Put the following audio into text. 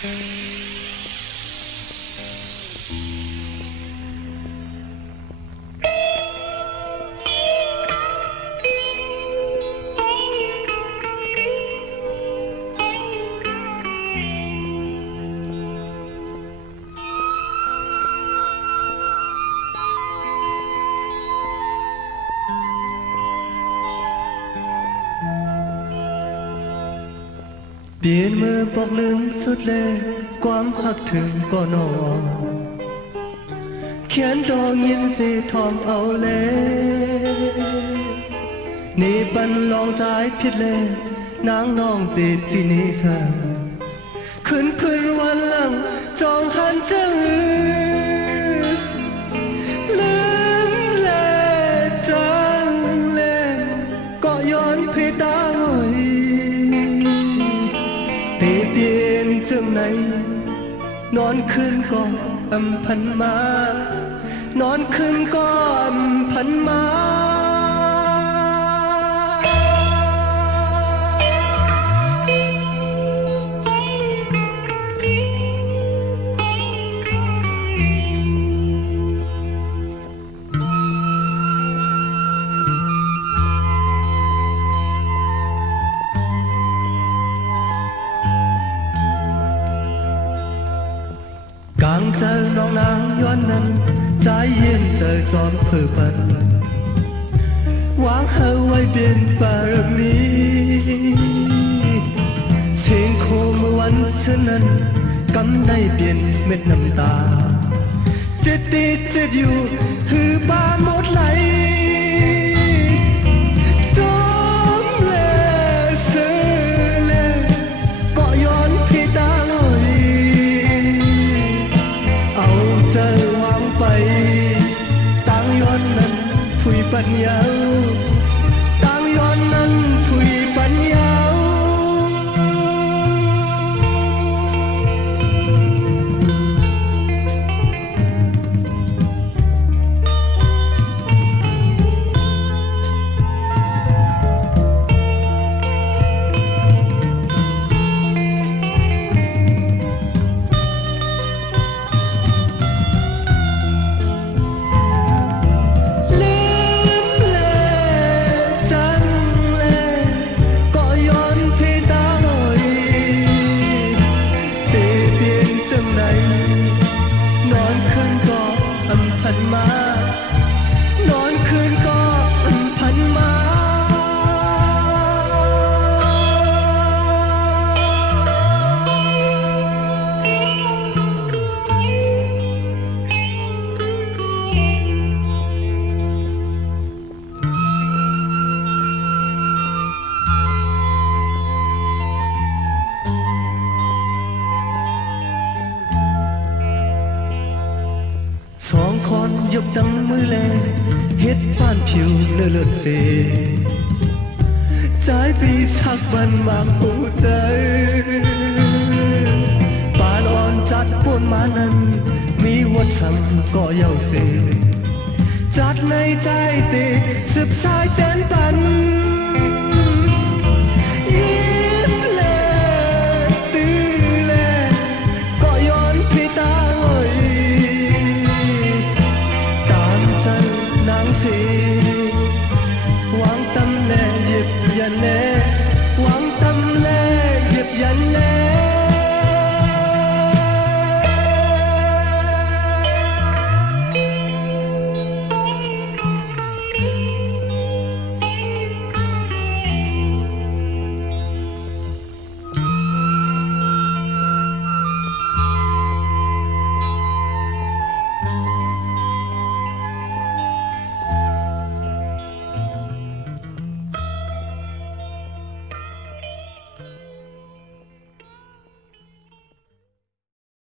เปลี่ยนมือบอกลืมสุดเลยความหักถึงก็นอนเขียนดอกยินสีทอมเอาเลยนี่ปันลองใจผิดเลยนางน้องติดที่นี่ซะขึ้นวันหลังจองหันเธอลืมเลยจังเลยก็ย้อนเพดานเปลี่ยนจังไหนนอนคืนก็อำพันมานอนคืนก็อำพันมากลางเจอน้องนางย้อนนั้นใจเย็นเจอจอมเพื่อปันวางเธอไว้เป็นบารมีเสียงโคเมื่อวันเช่นนั้นกำได้เปลี่ยนเม็ดน้ำตาเจ็ดติดเจ็ดอยู่คือบาหมดไหลจมเลเสือเลก็ย้อนพี่ตาลอยเอาใจวางไปตั้งย้อนนั้นผุยปัญญาตั้งย้อนนั้นผุยปัญญามานอนคืนก็พันมาสองคนยกตั้งมือแลเฮ็ดบ้านผิวเลือดเสสายปีสักวันมาปูใจปานอ่อนจัดปวนมานั้นมีวัดซ้ำก็เย้าเสจัดในใจติดสืบสายแสนปันวางตำแหน่งหยิบยันแน่